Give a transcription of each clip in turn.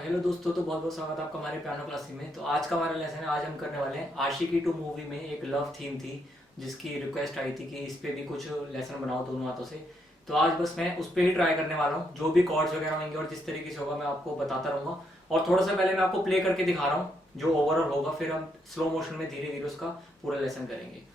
Hello दोस्तों, तो बहुत बहुत स्वागत है आपका हमारे पियानो क्लासेस में। तो आज का हमारा लेसन है, आज हम करने वाले हैं आशिकी टू मूवी में एक लव थीम थी जिसकी रिक्वेस्ट आई थी कि इस पे भी कुछ लेसन बनाओ दोनों हाथों से। तो आज बस मैं उस पर ही ट्राई करने वाला हूँ। जो भी कॉर्ड्स वगैरह होंगे और जिस तरीके से होगा मैं आपको बताता रहूँगा। और थोड़ा सा पहले मैं आपको प्ले करके दिखा रहा हूँ जो ओवरऑल होगा, फिर हम स्लो मोशन में धीरे धीरे उसका पूरा लेसन करेंगे।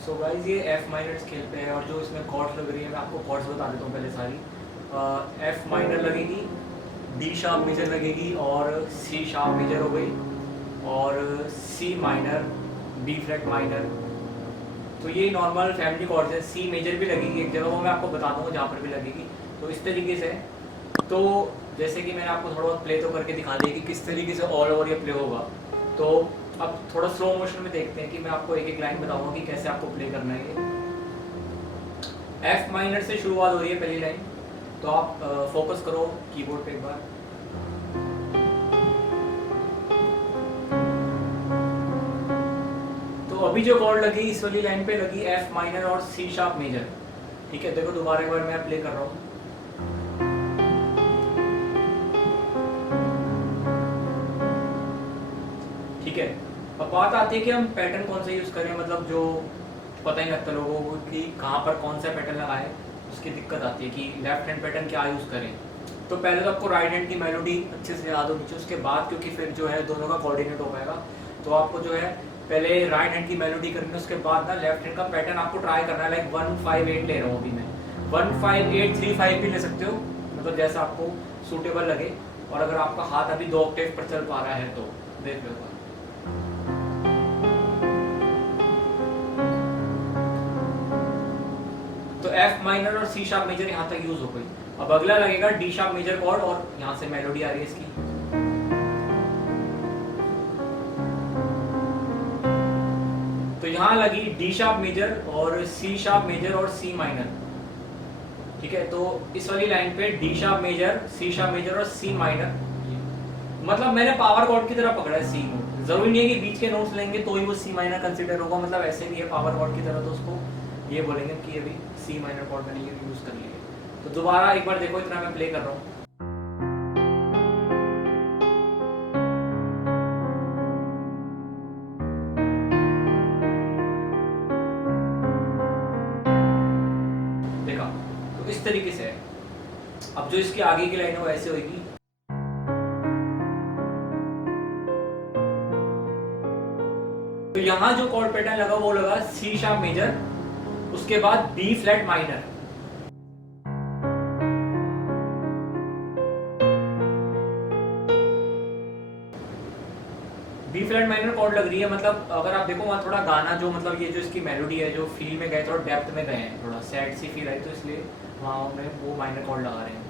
सो गाइज, ये एफ माइनर स्केल पे है और जो इसमें कॉर्ड्स लग रही है मैं आपको कॉर्ड्स बता देता हूँ पहले सारी। एफ माइनर लगेगी, डी शार्प मेजर लगेगी और सी शार्प मेजर हो गई और C minor, B flat minor. तो ये नॉर्मल फैमिली कॉर्ड्स है। सी मेजर भी लगेगी एक जगह, वो मैं आपको बता दूँगा जहाँ पर भी लगेगी। तो इस तरीके से, तो जैसे कि मैंने आपको थोड़ा बहुत प्ले तो करके दिखा दिया कि किस तरीके से ऑल ओवर ये प्ले होगा। तो अब थोड़ा स्लो मोशन में देखते हैं कि मैं आपको एक एक लाइन बताऊंगा कि कैसे आपको प्ले करना है ये। एफ माइनर से शुरुआत हो रही है पहली लाइन, तो आप फोकस करो कीबोर्ड पे एक बार। तो अभी जो कॉर्ड लगी इस वाली लाइन पे लगी एफ माइनर और सी शार्प मेजर। ठीक है, देखो दोबारा एक बार मैं प्ले कर रहा हूँ। ठीक है, अब बात आती है कि हम पैटर्न कौन सा यूज़ करें। मतलब जो पता ही लगता लोगों को कि कहाँ पर कौन सा पैटर्न लगाए, उसकी दिक्कत आती है कि लेफ्ट हैंड पैटर्न क्या यूज़ करें। तो पहले तो आपको राइट हैंड की मेलोडी अच्छे से याद होनी चाहिए, उसके बाद क्योंकि फिर जो है दोनों का कोऑर्डिनेट हो पाएगा। तो आपको जो है पहले राइट हैंड की मेलोडी करनी है, उसके बाद ना लेफ्ट हैंड का पैटर्न आपको ट्राई करना है। लाइक 1-5-8 ले रहा हूँ अभी मैं, 1-5-8-3-5 भी ले सकते हो, मतलब जैसा आपको सूटेबल लगे। और अगर आपका हाथ अभी 2 ऑक्टेव पर चल पा रहा है तो देख लो। तो एफ माइनर और सी शार्प मेजर यहाँ तक यूज हो गई। अब अगला लगेगा डी शार्प मेजर कॉर्ड और यहाँ से मेलोडी आ रही है इसकी। तो यहाँ लगी डी शार्प मेजर और सी शार्प मेजर और सी माइनर। ठीक है, तो इस वाली लाइन पे D sharp major, C sharp major और सी माइनर। मतलब मैंने पावर कॉर्ड की तरह पकड़ा है सी नोट। जरूरी नहीं है कि बीच के नोट्स लेंगे तो ही वो सी माइनर कंसिडर होगा, मतलब ऐसे भी है पावर कॉर्ड की तरह। तो उसको ये बोलेंगे कि अभी सी माइनर कॉर्ड मैंने ये यूज कर लिया। तो दोबारा एक बार देखो, इतना मैं प्ले कर रहा हूँ। देखा, तो इस तरीके से है। अब जो इसकी आगे की लाइन है वो ऐसे होगी। तो यहाँ जो कॉर्ड पैटर्न लगा वो लगा सी शार्प मेजर, उसके बाद B flat minor. B flat minor chord लग रही है। मतलब अगर आप देखो वहाँ थोड़ा गाना जो, मतलब ये जो इसकी मेलोडी है, जो फील में गए, थोड़ा डेप्थ में गए हैं, थोड़ा सैड सी फील आई, तो इसलिए वहाँ में वो माइनर कॉर्ड लगा रहे हैं।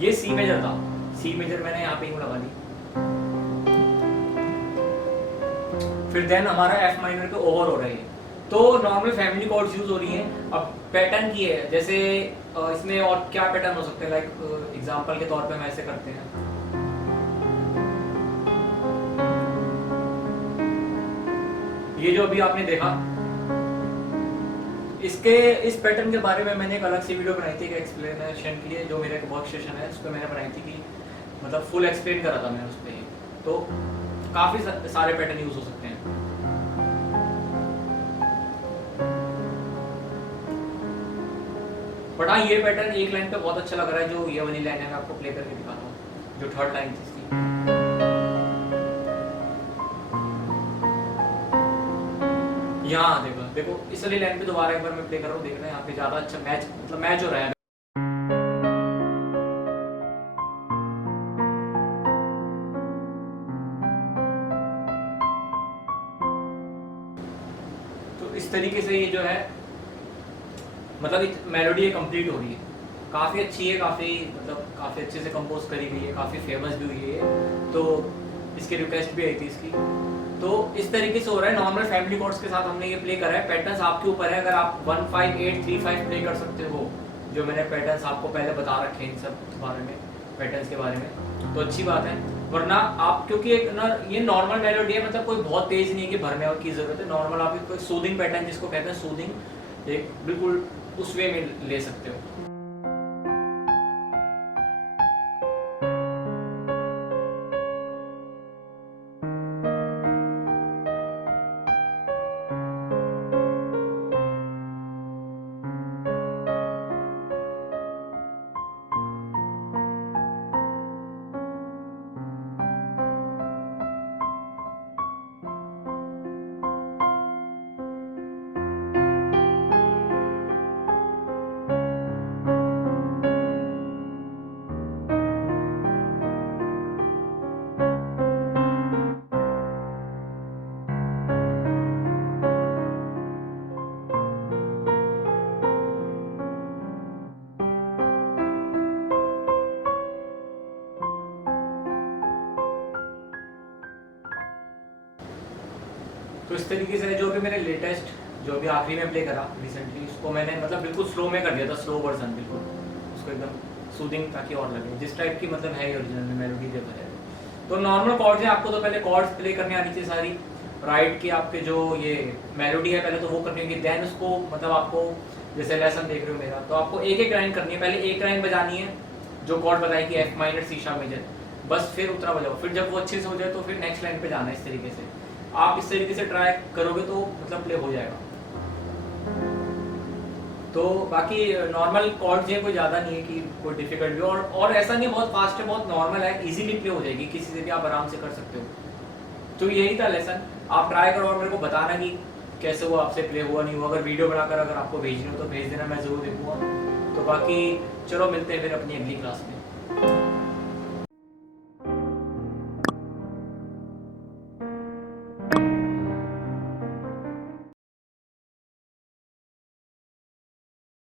ये सी मेजर था, सी मेजर मैंने यहाँ पे यूं लगा ली। फिर देन हमारा एफ माइनर के ओवर हो रहे हैं। तो नॉर्मल फैमिली कॉर्ड्स यूज हो रही हैं। अब पैटर्न की है, जैसे इसमें और क्या पैटर्न हो सकते हैं। लाइक एग्जांपल के तौर पे हम ऐसे करते हैं। ये जो अभी आपने देखा, इसके इस पैटर्न के बारे में मैंने एक अलग सी वीडियो बनाई थी एक एक्सप्लेनेशन के लिए, जो मेरा एक वर्क सेशन है उस पर मैंने बनाई थी कि मतलब फुल एक्सप्लेन करा था मैंने उस पर। तो काफ़ी सारे पैटर्न यूज हो सकते हैं। बट हाँ ये पैटर्न एक लाइन पे बहुत अच्छा लग रहा है, जो ये वाली लाइन है मैं आपको प्ले करके दिखाता हूँ, जो थर्ड लाइन थी इसकी। यहाँ देखो देखो इस वाली लाइन पे दोबारा एक बार मैं प्ले कर रहा हूँ, देख रहे हैं यहाँ पे ज्यादा अच्छा मैच, मतलब मैच हो रहा है। तो इस तरीके से ये जो है मतलब मेलोडी कंप्लीट हो रही है, काफ़ी अच्छी है, काफ़ी अच्छे से कंपोज करी गई है, काफ़ी फेमस भी हुई है, तो इसकी रिक्वेस्ट भी आई थी इसकी। तो इस तरीके से हो रहा है, नॉर्मल फैमिली कॉर्ड्स के साथ हमने ये प्ले करा है। पैटर्न्स आपके ऊपर है, अगर आप 1 5 8 3 5 प्ले कर सकते हो, जो मैंने पैटर्न्स आपको पहले बता रखे हैं इन सब बारे में, पैटर्न्स के बारे में, तो अच्छी बात है। वरना आप क्योंकि एक ना ये नॉर्मल मेलोडी है, मतलब कोई बहुत तेज नहीं है कि भरने की जरूरत है, नॉर्मल आप कोई सूदिंग पैटर्न जिसको कहते हैं सूदिंग, एक बिल्कुल उस वे में ले सकते हो। तो इस तरीके से जो भी मैंने लेटेस्ट, जो भी आखिरी में प्ले करा रिसेंटली, उसको मैंने मतलब बिल्कुल स्लो में कर दिया था, स्लो वर्जन बिल्कुल, उसको एकदम सूदिंग ताकि और लगे, जिस टाइप की मतलब है ओरिजिनल में मेलोडी जब है। तो नॉर्मल कॉर्ड्स हैं, आपको तो पहले कॉर्ड्स प्ले करने आनी चाहिए सारी, राइट की आपके जो ये मेलोडी है पहले तो वो करनी होगी, देन उसको मतलब आपको जैसे लेसन देख रहे हो मेरा, तो आपको एक एक लाइन करनी है, पहले एक लाइन बजानी है जो कॉर्ड बताई कि F minor C sharp major, बस फिर उतना बजाओ, फिर जब वो अच्छे से हो जाए तो फिर नेक्स्ट लाइन पे जाना है। इस तरीके से आप इस तरीके से ट्राई करोगे तो मतलब प्ले हो जाएगा। तो बाकी नॉर्मल कॉर्ड्स हैं, कोई ज़्यादा नहीं है कि कोई डिफिकल्ट भी, और ऐसा नहीं बहुत फास्ट है, बहुत नॉर्मल है, इजीली प्ले हो जाएगी, किसी से भी आप आराम से कर सकते हो। तो यही था लेसन, आप ट्राई करो और मेरे को बताना कि कैसे वो आपसे प्ले हुआ नहीं हुआ। अगर वीडियो बनाकर अगर आपको भेजनी हो तो भेज देना, मैं ज़रूर देखूँगा। तो बाकी चलो मिलते हैं फिर अपनी अगली क्लास में।